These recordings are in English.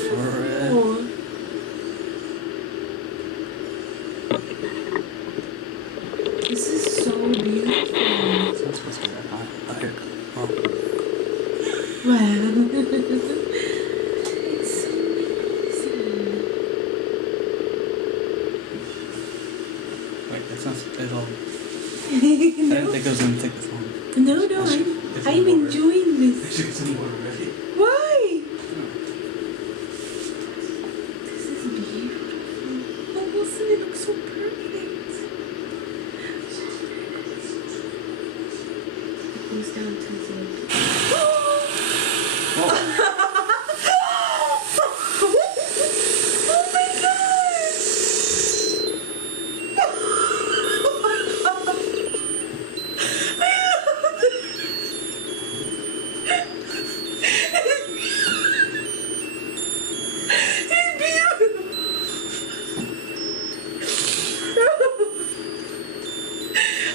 beautiful. This is so beautiful. It's not supposed to be that hot. Oh, here it comes. Oh. Wow. It's so amazing. Wait, that's not. It'll. I didn't No, think I was gonna take this long. no, I'm enjoying this. Should get some more ready. Why? This is beautiful. Oh, listen, it looks so perfect. It goes down to the... Oh my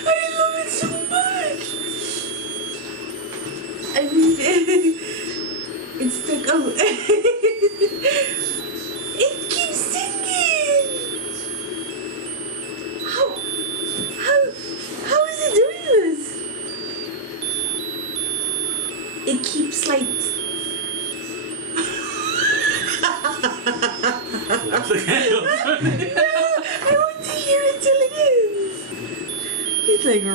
I love it so much. I mean, it's stuck out. It keeps singing. How is it doing this? It keeps like. I want to hear it till it ends. It's like,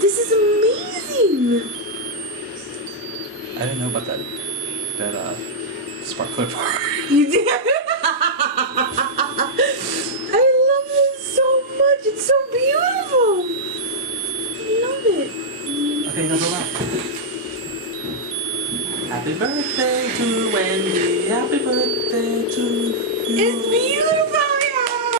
this is amazing. I didn't know about that sparkler part. You did. I love this so much. It's so beautiful. I love it. Okay, go out. Happy birthday to Wendy. Happy birthday to you. It's beautiful.